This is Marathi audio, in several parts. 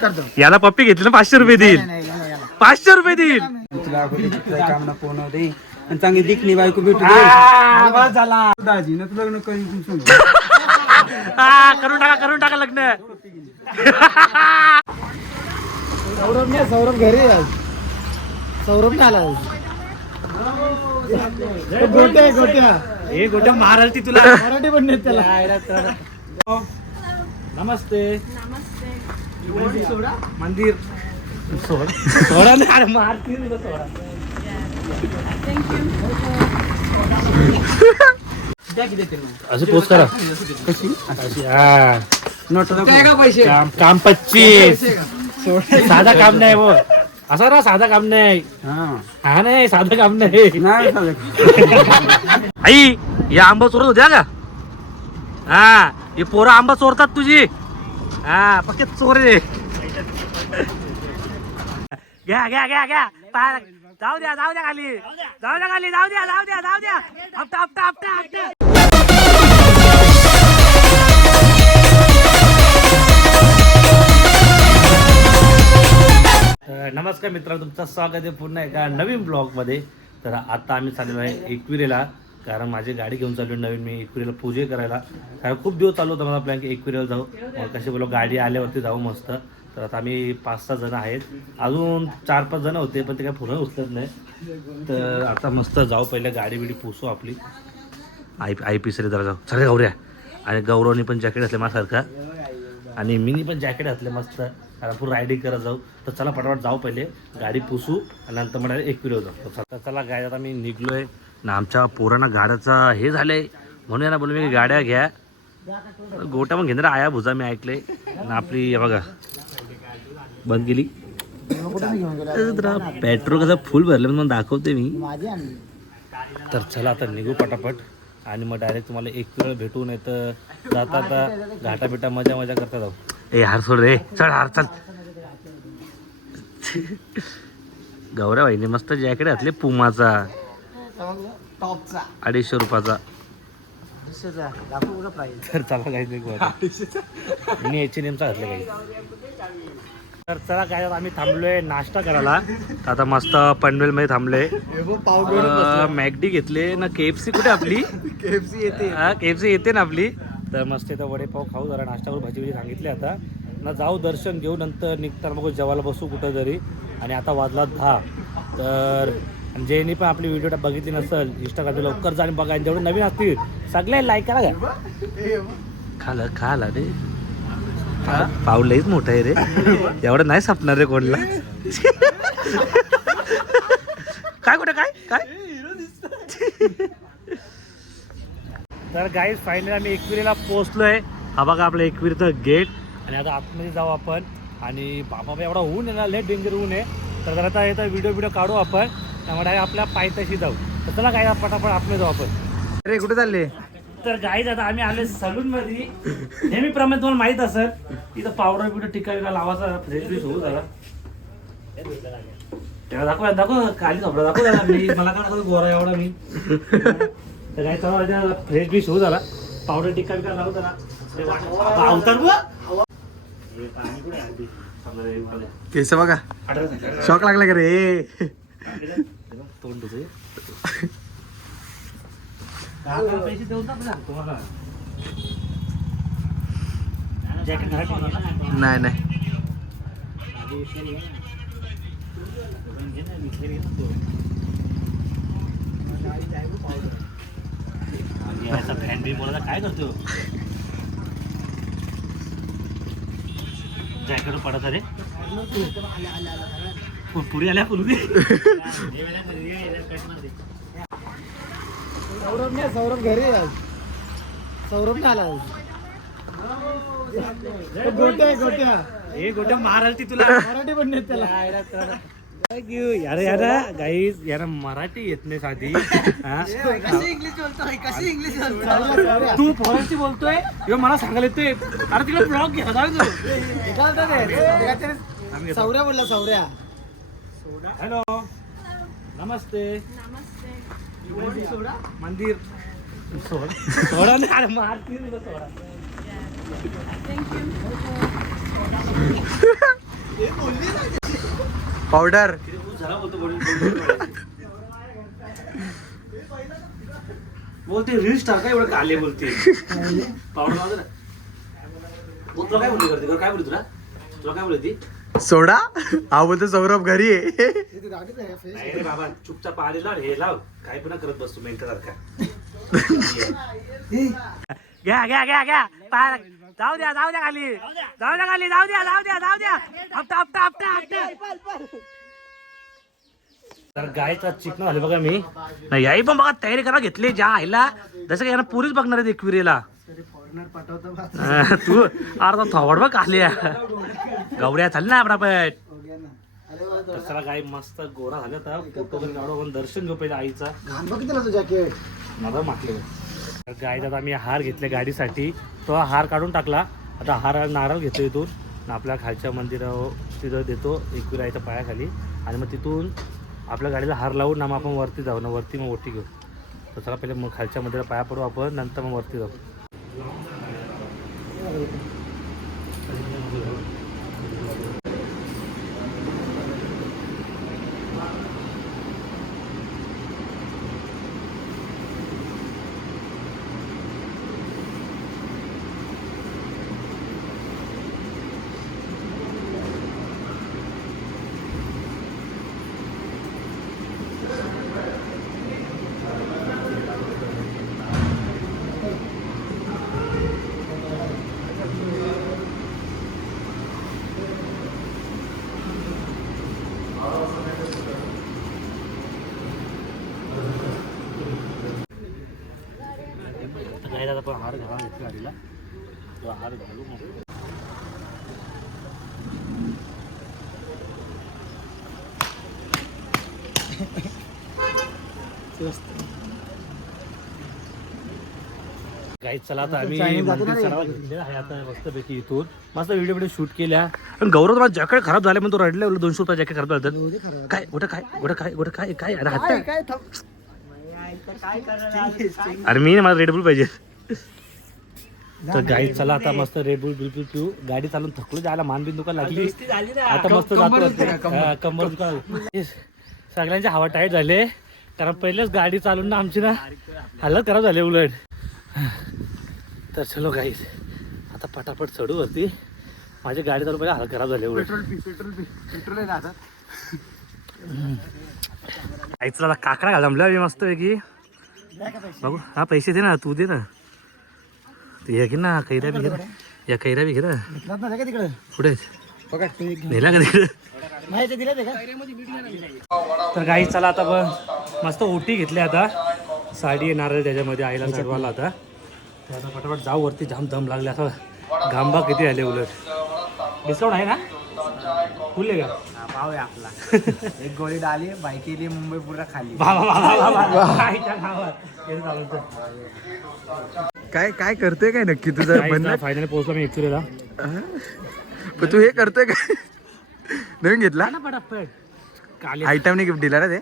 करतो. याला पप्पी घेतली ना पाचशे रुपये देईल. नाही, नाही, याला. पाचशे रुपये देईल. तुला अगोदर चित्र कामना पोहणं दे आणि चांगली दिखणी बायको भेटू दे आ, बस झाला दाजी ना तुला लग्न आ, करून टाका करून टाका लग्न. सौरभ नाही सौरभ घरी आहे आज. सौरभ नाही आला आज. तो गोट्या आहे, गोट्या हे गोट्या माराल ती तुला. मराठी पण नाही त्याला. नमस्ते. मंदिर. सोड. सोडा नाही अरे मारतील तुला सोडा. असं पोच करा. कशी? हा. नोट पैसे. काम काम पच्चीस. साधा काम नाही वो असं ना साधा काम नाही. हा. हा नाही साधं काम नाही. आई या आंबा चोरत होत्या का? हा हे पोरं आंबा चोरतात तुझी. हा पक्के चोर. रे घ्या घ्या घ्या. घ्या जाऊ द्या जाऊ द्या खाली. जाऊ द्या खाली जाऊ द्या जाऊ द्या जाऊ द्या. आपटा आपटा आपटा आपटा. नमस्कार मित्रांनो तुमचं स्वागत आहे पुन्हा एका नवीन ब्लॉगमध्ये तर आता आम्ही चाललेलो आहे एकविरेला. कारण माझी गाडी घेऊन चाललो नवीन मी एकविरेला पूजे करायला. कारण खूप दिवस चालू होता माझा प्लॅन की एकविरेला जाऊ. मग कसे बोलो गाडी आल्यावरती जाऊ मस्त. तर आता आम्ही पाच सहा जण आहेत. अजून चार पाच जण होते पण ते काय पुन्हा उचलत नाही. तर आता मस्त जाऊ पहिले गाडी बिडी पुसू आपली. आय आय पी सरी जरा जाऊ. सगळे गौऱ्या. आणि गौरवनी पण जॅकेट असले माझ्यासारखा. आणि मीनी पण जॅकेट घातले मस्त. कारण पूर्ण रायडिंग करत जाऊ. तर चला पटापट जाऊ पहिले. गाडी पुसू आणि नंतर म्हणाले एक किलो जाऊ. तर चला गाय आता मी निघलो आहे ना आमच्या पोरांना गाड्याचा हे झालंय. म्हणून यांना बोलू मी गाड्या घ्या. गोटा मग घेणार आया भुजा मी ऐकले ना आपली बघा. बंद केली. जरा पेट्रोल कसं फुल भरलं म्हणून दाखवते मी. तर चला आता निघू पटापट. आणि मग डायरेक्ट तुम्हाला एक वेळ भेटू नाही तर जाता आता घाटा बिटा मजा मजा करता जाऊ. ए हार सोड रे. चल हार चल. गौऱ्या बाईने मस्त जॅकेट घातले पुमाचा. टॉपचा. अडीचशे रुपयाचा. तर चला काही नाही मी एच एन एमचा घातले काही. तर चला काय आम्ही थांबलोय नाश्ता करायला. तर आता मस्त पनवेलमध्ये थांबलोय. पाव मॅगडी घेतले. ना के एफ सी कुठे आपली? केएफसी येते. हा के एफ सी येते ना आपली. तर मस्त इथं वडेपाव खाऊ जरा नाश्ता करू भाजी भाजी सांगितली आता. ना जाऊ दर्शन घेऊ नंतर निघताना बघू जेवायला बसू कुठं तरी. आणि आता वाजला दहा. तर आणि ज्यांनी पण आपली व्हिडिओ बघितली नसेल इंस्टाग्रामला लवकर जा आणि बघा. आणि जेवढे नवीन असतील सगळे लाईक करा का खाला खाला रे. पाऊल लईच मोठं आहे रे. एवढं नाही सापणार रे कोणला. काय कुठे काय? काय? तर गाईज फायनली आम्ही एकविरीला पोहोचलोय. हा बघा आपलं एकविरीचं गेट आणि आता आतमध्ये जाऊ आपण. आणि बाबा एवढा ऊन आहे ना लेट डेंजर ऊन आहे. तर जरा आता व्हिडिओ व्हिडिओ काढू आपण. त्यामुळे आपल्या पायथ्याशी जाऊ. तर चला काय पटापट आतमध्ये जाऊ आपण. अरे कुठे चालले? तर गाईज आता आम्ही आले सलून मध्ये नेहमीप्रमाणे तुम्हाला माहीत असेल इथं पावडर बिवडर टिका बिका लावायचा फ्रेश फ्रेश होऊ जरा तेव्हा दाखव दाखव खाली झोपडा दाखव जरा मी मला काय नको गोरा एवढा मी. तर काय चला फ्रेश बिश होऊ जरा पावडर टिक्का बिका लावू आता अवतार. केस बघा. शॉक लागला का रे? तोंड तुझे पैसे देऊन तुम्हाला नाही नाही. फॅन बी बोलायला काय करतो जॅकेट पडत रे. पु- पुढे आल्या सौरभ नाही सौरभ घरी आहे. सौरभ नाही आला गोट्या गोट्या हे गोट्या माराल ती तुला मराठी पण नाही त्याला. यार यार गाईज यार मराठी येत नाही साधी? इंग्लिश बोलतोय? कशी इंग्लिश तू फॉरेनची बोलतोय? किंवा मला सांगायला येतोय. अरे तिला ब्लॉग घ्या जाऊ. सौर्या बोलला सौर्या हॅलो नमस्ते. मंदिर. सोड सोडा नाही अरे सोडा. पावडर. बोलतो बोल- बोल- बोलते रील स्टार काय एवढं काले बोलते. पावडर लावतो ना बोल, तुला काय बोलली करते काय बोलली तुला? तुला काय बोलली ती सोडा. हा बोलतो सौरभ घरी आहे. हे ती गाडीच आहे face. नाही रे बाबा चुपचाप लाव हे लाव. काय पण करत बसतो सारखा घ्या घ्या घ्या घ्या. पाय जाऊ द्या जाऊ द्या खाली. जाऊ द्या खाली जाऊ द्या जाऊ द्या जाऊ द्या. आपटा आपटा आपटा आपटा. तर गायचा चिकन झाले बघा मी. नाही याही पण बघा तयारी करा घेतली. ज्या आईला जसं काय पुरीच बघणार आहेत एकविरेला. पाठवतो तू अर्धा थोवड बघ आल्या गवड्या चालली ना आपला हो तसला गाय मस्त गोरा झाला होता फोटो वगैरे काढू आपण दर्शन घेऊ पहिले आईचा. घाम बघ किती ना तुझ्या जॅकेट नवं म्हटले. गायचा आता आम्ही हार घेतले गाडीसाठी. तो हार काढून टाकला. आता हार नारळ घेतो इथून. आपल्या खालच्या मंदिरावर तिथं देतो. एकविरायच्या पायाखाली. आणि मग तिथून आपल्या गाडीला हार लावून ना मग आपण वरती जाऊ. ना वरती मग ओटी घेऊ. तर चला पहिले मग खालच्या मंदिराला पाया पडू आपण. नंतर मग वरती जाऊ. Thank you. गायला आपण हार घाला घेतला गाडीला. तो हार घालू मग चला आता आम्ही Chinese जातो मंदिर ना रे. सरावा घेतलेला आहे आता मस्तपैकी इथून. मस्त व्हिडिओ व्हिडिओ शूट केल्या. पण गौरव तुम्हाला जॅकेट खराब झाले पण तो रडले दोनशे रुपये जॅकेट खराब झालं. काय गोटं काय गोटं काय गोटं काय काय? अरे हात. अरे मी मला रेडबुल पाहिजे. तर गाडी चला आता मस्त रेडबुल बिलकुल पिऊ. गाडी चालून थकलो जायला मानबिन दुकान लागली. आता मस्त जातो कंबर दुकान. सगळ्यांची हवा टाईट झाले. कारण पहिलेच गाडी चालून ना आमची ना. हालत खराब झाली उलट. तर चलो गाई आता पटापट चढू वरती. माझी गाडी चालू पहिले हालत खराब झाली उलट. पेट्रोल पेट्रोल पी पेट्रोल काकडा घाल. जमल्या मी मस्त पैकी बघू. हा पैसे दे ना तू दे ना. हे घे ना कैऱ्या बी घे ना. या कैऱ्या बी घे ना. घेतलात ना का तिकडे कुठे बघा ते एक घे. नेला का तिकडे? नाही ते दिले ते का तर गाई चला आता पण मस्त ओटी घेतली आता. साडी आहे नारळ त्याच्यामध्ये आईला चढवायला आता. तर आता फटाफट जाऊ वरती जाम दम लागले असं घांबा किती आले उलट. डिस्काउंट आहे ना? फुल का? पाहूया आपला. एक गोळी डाली बाईक केली मुंबई पुरा खाली. आईच्या हे होतं. काय काय करतोय काय नक्की तुझं? गाईचा फायनली पोहोचलो मी एकचुरीला पण तू हे करतोय काय नवीन घेतला? काल आयटमने गिफ्ट दिला ना ते?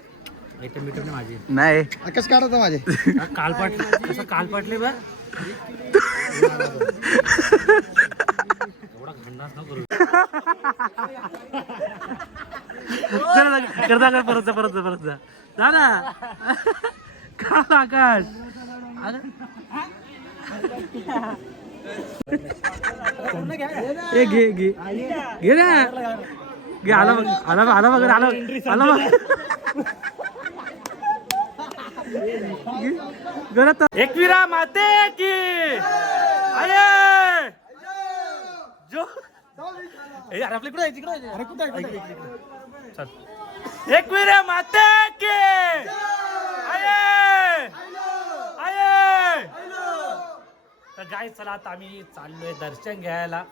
आयटम बिटम नाही माझी. नाही. आकाश काढत होता माझे. काल पाट कसं काल पाटले बा करता कर परत जा परत जा परत जा. जा ना. काल आकाश. ए घे घे. घे ना. घे आला बघ आला बघ आला बघ आला आला बघ. घरात एकविरा माते की. आये. जो. अरे आपल्या इकडे तिकडे अरे कुठे कुठे एकविरा माते की आये आये तर गाय चला आता आम्ही चाललोय दर्शन घ्यायला.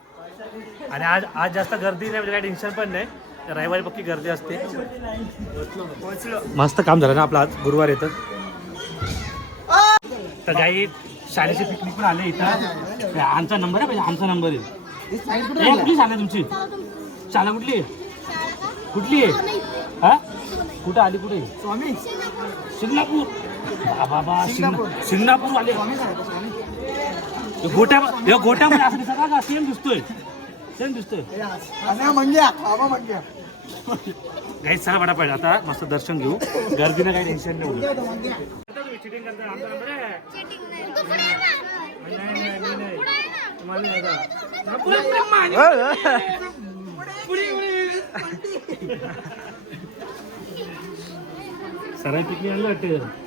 आणि आज आज जास्त गर्दी नाही म्हणजे काही टेन्शन पण नाही. रविवारी पक्की गर्दी असते. मस्त काम झालं ना आपलं आज गुरुवार येतं. तर काही शाळेची पिकनिक पण आले इथं. आमचा नंबर आहे पाहिजे आमचा नंबर आहे? कुठली शाळा तुमची. शाळा कुठली आहे? कुठली आहे? हा? कुठं आली कुठे? स्वामी. सिंगणापूर बा बाबा सिंगापूर. आले. गोट्या हे गोट्यामध्ये असं दिसत का सेम दिसतोय सेम दिसतोय हे आज. आणि हा मंग्या आबा मंग्या काही चला पटापट आता मस्त दर्शन घेऊ गर्दीनं काही टेन्शन नाही होऊ चिटिंग करता आमचा नंबर आहे नाही, नाही, मी नाही. तुम्हाला नाही यायचा. सराई पिकनिक आणलं वाटतं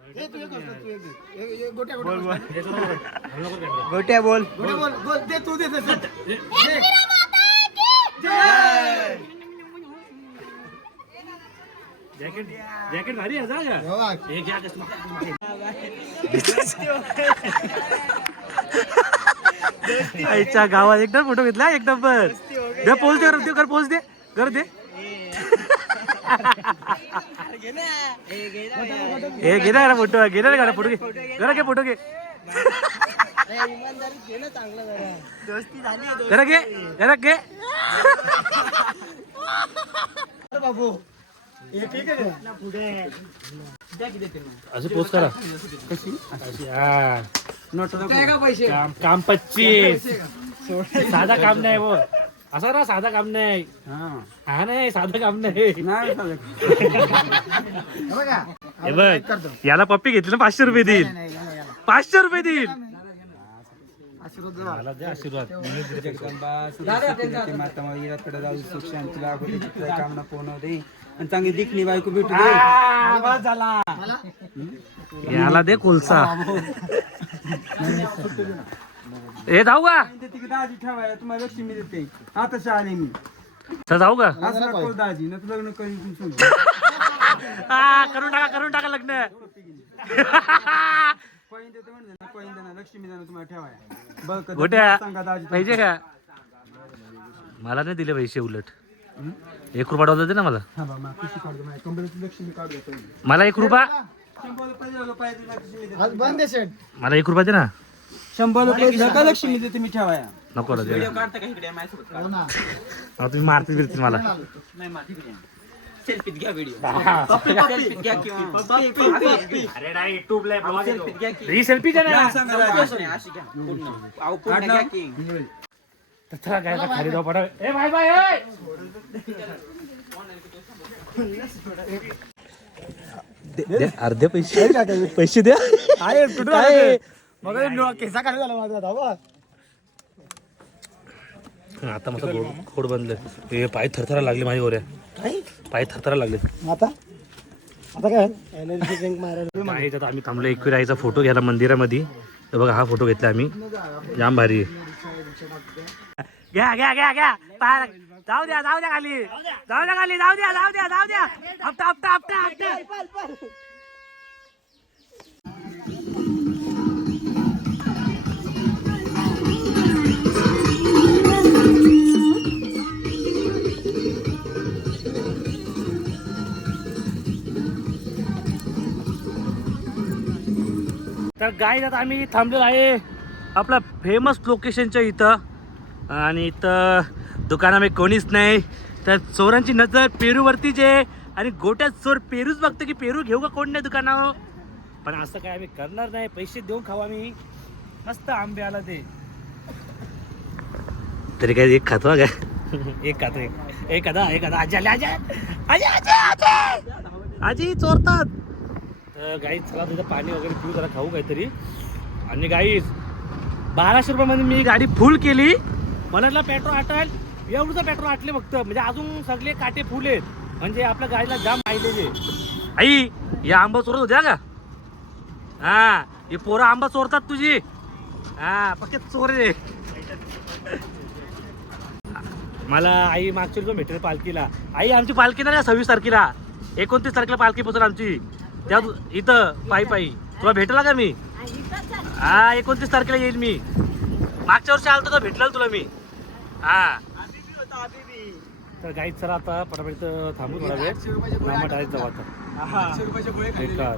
जॅकेट भारी आहे कसं मागे. आईच्या गावात एकदम फोटो घेतला एक नंबर दे पोच दे दे कर पोच दे. कर दे. हे घे ना फोटो घे ना गाडा फोटो घे. जरा घे फोटो घे. जरा घे जरा घे. अरे बाबू हे ठीक आहे असं पोच करा. अशी हा. काय का पैसे काम काम पच्चीस. साधा काम नाही वो असा ना साधा काम नाही. हा. नाही साधं काम नाही. हे बघा. हे बघ याला पप्पी घेतली ना पाचशे रुपये देईल. नाही. पाचशे रुपये देईल. आशीर्वाद द्या. मला दे आशीर्वाद. माता जाऊ सुख शांती लागू दे कामना पूर्ण दे. आणि चांगली दिखणी बायको भेटू दे. झाला. याला दे कोलसा. हे जाऊ का? तिकडे दाजी ठेवायला तुम्हाला लक्ष्मी देते. आता आले मी तर जाऊ का? असं नका करू दाजी न लग्न करीन तुमचं. हा करून टाका करून टाका लग्न. कोईन देते म्हणजे ना कोईन देणार. लक्ष्मी देणार तुम्हाला ठेवाया बघ कधी गोट्या सांगा दाजी पाहिजे का? मला नाही दिले पैसे उलट. एक रुपया डॉलर दे ना मला. हा बा मा खुशी काढतो माझ्या कंपनीची लक्ष्मी काढू पहिले. मला एक रुपया? शंभर रुपये दिलं पाहिजे लक्ष्मी देते. आज बंद आहे शेट मला एक रुपया दे ना. शंभर रुपये दिलं का लक्ष्मी देते मी ठेवाया. नको रे, दे ना. काढता का इकडे? माझ्यासोबत हो आता तुम्ही मारतील बिरतील मला. नाही माझी सेल्फीत घ्या व्हिडिओ हा. सेल्फीत घ्या किंवा अरे नाही युट्यूब सेल्फीत घ्या की ही सेल्फी सांगा. अशी घ्या. पूर्ण. अहो, पूर्ण घ्या की. तर चला काय आता खाली जाऊ पडा ए बाय बाय ए! अर्धे पैसे. पैसे द्या. आहे कुठं आहे मग केसा खाली झाला माझा धावा आता मस्त गोड गोड बनलं. हे पाय थरथरा लागले माझ्या गोऱ्या. पाय थरथरा लागले आता? आता काय? एनर्जी ड्रिंक मारायला पाय आता आम्ही थांबलो. एकवीर आईचा फोटो घ्यायला मंदिरामध्ये. हे बघा हा फोटो घेतला आम्ही. जाम भारी आहे. घ्या घ्या घ्या घ्या. पाय जाऊ द्या जाऊ द्या खाली. जाऊ द्या खाली जाऊ द्या जाऊ द्या जाऊ द्या. आपटा आपटा आपटा आपटा तर गाईज आता आम्ही थांबलेलो आहे आपला फेमस लोकेशनच्या इथं. आणि इथं दुकानामध्ये कोणीच नाही. तर चोरांची नजर पेरूवरतीच आहे. आणि गोट्यात चोर पेरूच बघतो की पेरू घेऊ का कोण नाही दुकानावर. पण असं काय आम्ही करणार नाही. पैसे देऊन खाऊ आम्ही. मस्त आंबे आला ते. तरी काय एक खातो काय? एक खातो एक. एक खातो एक खातो. आजी आले आजी आजी आजी आजी! आजी चोरतात. तर गाईच चला तिथं पाणी वगैरे पिऊ जरा खाऊ काहीतरी. आणि गाईज बाराशे रुपयामध्ये मी गाडी फुल केली. मला पेट्रोल आटाल एवढंच पेट्रोल आटले फक्त. म्हणजे अजून सगळे काटे फुल आहेत. म्हणजे आपल्या गाडीला जाम मायलेज आहे. आई या आंबा चोरत होत्या का? हा हे पोरं आंबा चोरतात तुझी. हा फक्त चोरे मला आई मागच्या जो भेटेल पालखीला. आई आमची पालखी ना सव्वीस तारखेला? एकोणतीस तारखेला पालखी पोचल आमची. त्या इथं पायी पायी. तुला भेटला का मी? हा एकोणतीस तारखेला येईल मी. मागच्या वर्षी आलतो तर भेटला तुला मी. हा. तर गाईत सर आता पटापट थांबू थोडा वेळ. जाऊ आता. बेकार.